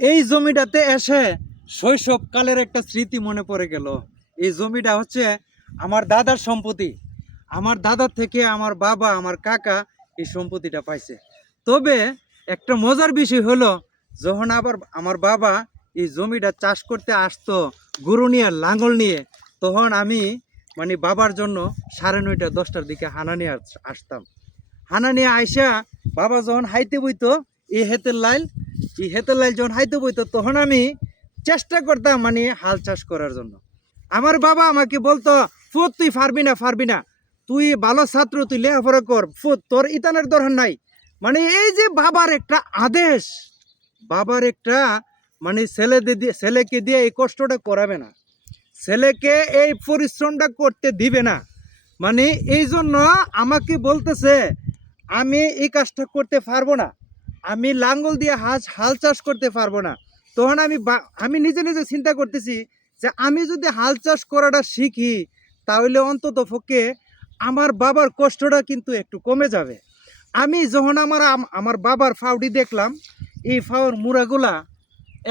এই জমিটাতে এসে শৈশবকালের একটা স্মৃতি মনে পড়ে গেল। এই জমিটা হচ্ছে আমার দাদার সম্পত্তি। আমার দাদার থেকে আমার বাবা, আমার কাকা এই সম্পত্তিটা পাইছে। তবে একটা মজার বিষয় হলো, যখন আবার আমার বাবা এই জমিটা চাষ করতে আসতো গরু নিয়ে, লাঙ্গল নিয়ে, তখন আমি মানে বাবার জন্য সাড়ে নয়টা, দশটার দিকে হানা নিয়ে আসতাম। হানা নিয়ে আইসা বাবা যখন হাইতে বইতো এই হেতের লাইল এই হেতের লাইল যখন হাইতে বইতো, তখন আমি চেষ্টা করতাম মানে হাল চাষ করার জন্য। আমার বাবা আমাকে বলতো, ফুত, তুই পারবি না পারবি না। তুই ভালো ছাত্র, তুই লেখাপড়া কর। ফুত, তোর ইতানের দরকার নাই। মানে এই যে বাবার একটা আদেশ, বাবার একটা মানে ছেলে দিয়ে, ছেলেকে দিয়ে এই কষ্টটা করাবে না। ছেলেকে এই পরিশ্রমটা করতে দিবে না। মানে এই জন্য আমাকে বলতেছে, আমি এই কাজটা করতে পারব না। আমি লাঙ্গল দিয়ে হাঁস, হাল চাষ করতে পারব না। তখন আমি আমি নিজে নিজে চিন্তা করতেছি যে আমি যদি হাল চাষ করাটা শিখি, তাহলে অন্তত পক্ষে আমার বাবার কষ্টটা কিন্তু একটু কমে যাবে। আমি যখন আমার আমার বাবার ফাউডি দেখলাম, এই ফাওয়ার মুড়াগুলা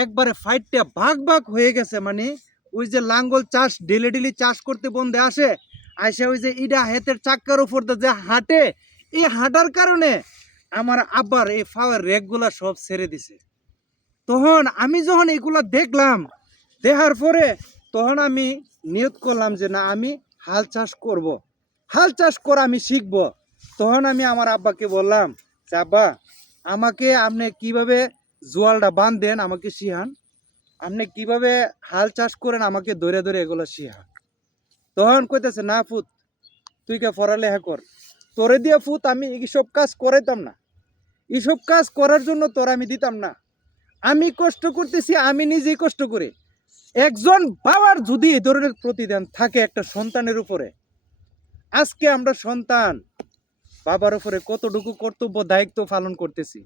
একবারে ফাইটটা ভাগ ভাগ হয়ে গেছে মানে ওই যে লাঙ্গল চাষ, ডেলি ডেলি চাষ করতে বন্ধে আসে, আইসা ওই যে ইডা হাতের চাক্কার উপর যে হাঁটে, এই হাঁটার কারণে আমার আব্বার এই ফাওয়ার রেকগুলা সব ছেড়ে দিছে। তখন আমি যখন এগুলা দেখলাম, দেখার পরে তখন আমি নিয়ত করলাম যে, না, আমি হাল চাষ করব। হাল চাষ করা আমি শিখব। তখন আমি আমার আব্বাকে বললাম যে, আব্বা, আমাকে আপনি কীভাবে জোয়ালটা বাঁধেন আমাকে শিহান আপনি কীভাবে হাল চাষ করেন আমাকে ধরে ধরে এগুলো শিহান তখন কইতেছে, না ফুত তুই কে পড়ালেখা কর। তোরে দিয়ে ফুত আমি এইসব কাজ করাইতাম না। এইসব কাজ করার জন্য তোর আমি দিতাম না। আমি কষ্ট করতেছি, আমি নিজেই কষ্ট করে। একজন বাবার যদি এই ধরনের প্রতিদান থাকে একটা সন্তানের উপরে, আজকে আমরা সন্তান, বাবার উপরে কতটুকু কর্তব্য, দায়িত্ব পালন করতেছি,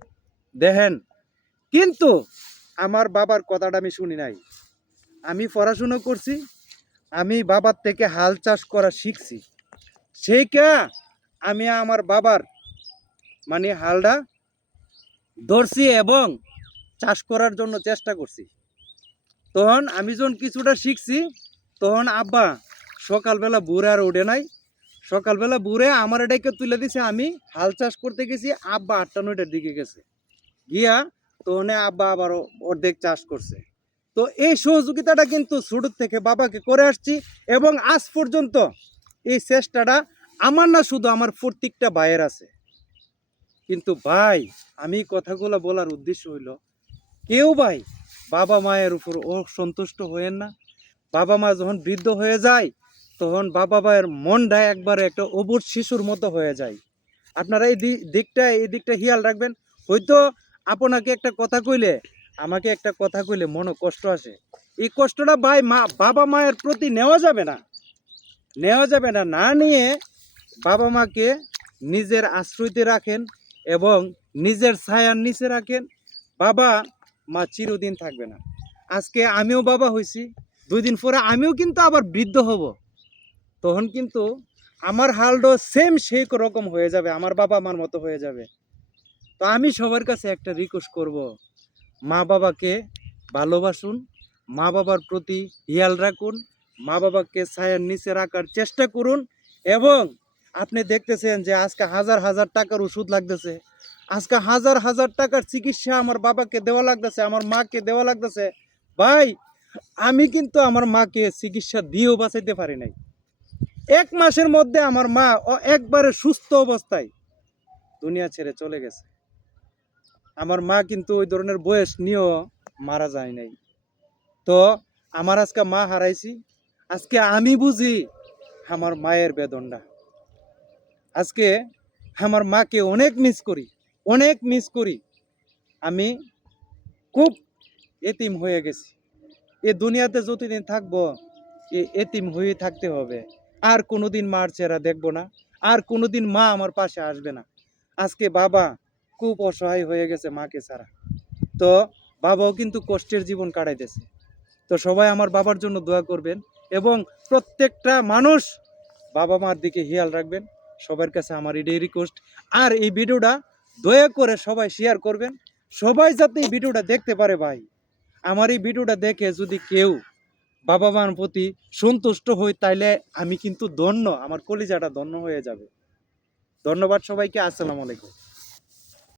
দেখেন। কিন্তু আমার বাবার কথাটা আমি শুনি নাই। আমি পড়াশুনো করছি, আমি বাবার থেকে হাল চাষ করা শিখছি। সেই কে? আমি আমার বাবার মানে হালটা ধরছি এবং চাষ করার জন্য চেষ্টা করছি। তখন আমি যখন কিছুটা শিখছি, তখন আব্বা সকালবেলা বুড়ে আর ওঠে নাই। সকালবেলা বুড়ে আমার এটাকে তুলে দিছে, আমি হাল চাষ করতে গেছি, আব্বা আটটা নয়টার দিকে গেছে। গিয়া তখন আব্বা আবার অর্ধেক চাষ করছে। তো এই সহযোগিতাটা কিন্তু ছোটোর থেকে বাবাকে করে আসছি এবং আজ পর্যন্ত এই চেষ্টাটা আমার না, শুধু আমার প্রত্যেকটা ভাইয়ের আছে। কিন্তু ভাই, আমি কথাগুলো বলার উদ্দেশ্য হইল, কেউ ভাই বাবা মায়ের উপর অসন্তুষ্ট হয়েন না। বাবা মা যখন বৃদ্ধ হয়ে যায়, তখন বাবা মায়ের মনটা একবারে একটা অবুর শিশুর মতো হয়ে যায়। আপনারা এই দিকটা এই দিকটা হিয়াল রাখবেন। হয়তো আপনাকে একটা কথা কইলে, আমাকে একটা কথা কইলে মনে কষ্ট আসে। এই কষ্টটা ভাই মা, বাবা মায়ের প্রতি নেওয়া যাবে না। নেওয়া যাবে না না নিয়ে বাবা মাকে নিজের আশ্রয়তে রাখেন। এবং নিজের ছায়ার নিচে রাখেন, বাবা মা চিরদিন থাকবে না। আজকে আমিও বাবা হয়েছি দুই দিন পরে আমিও কিন্তু আবার বৃদ্ধ হব। তখন কিন্তু আমার হালডো সেম সেই রকম হয়ে যাবে, আমার বাবা আমার মতো হয়ে যাবে। তো আমি সবার কাছে একটা রিকোয়েস্ট করব, মা বাবাকে ভালোবাসুন, মা বাবার প্রতি হিয়াল রাখুন, মা বাবাকে ছায়ার নিচে রাখার চেষ্টা করুন এবং আপনি দেখতেছেন যে আজকে হাজার হাজার টাকার ওষুধ লাগতেছে। আজকে হাজার হাজার টাকার চিকিৎসা আমার বাবাকে দেওয়া লাগতেছে, আমার মাকে দেওয়া লাগতেছে। ভাই, আমি কিন্তু আমার মাকে চিকিৎসা দিয়েও বাঁচাইতে পারি নাই। এক মাসের মধ্যে আমার মা একবারে সুস্থ অবস্থায় দুনিয়া ছেড়ে চলে গেছে। আমার মা কিন্তু ওই ধরনের বয়স নিয়েও মারা যায় নাই। তো আমার আজকে মা হারাইছি। আজকে আমি বুঝি আমার মায়ের বেদনটা। আজকে আমার মাকে অনেক মিস করি, অনেক মিস করি। আমি খুব এতিম হয়ে গেছি। এ দুনিয়াতে যতদিন থাকব, এ এতিম হয়ে থাকতে হবে। আর কোনোদিন মার চেহারা দেখব না, আর কোনোদিন মা আমার পাশে আসবে না। আজকে বাবা খুব অসহায় হয়ে গেছে মাকে ছাড়া। তো বাবাও কিন্তু কষ্টের জীবন কাটাইতেছে। তো সবাই আমার বাবার জন্য দোয়া করবেন এবং প্রত্যেকটা মানুষ বাবা মার দিকে হিয়াল রাখবেন। সবার কাছে আমার এটাই রিকোয়েস্ট আর এই ভিডিওটা দয়া করে সবাই শেয়ার করবেন। সবাই যাতে এই ভিডিওটা দেখতে পারে ভাই। আমার এই ভিডিওটা দেখে যদি কেউ বাবা মার প্রতি সন্তুষ্ট হই তাইলে আমি কিন্তু ধন্য। আমার কলিজাটা ধন্য হয়ে যাবে। ধন্যবাদ সবাইকে। আসসালামু আলাইকুম।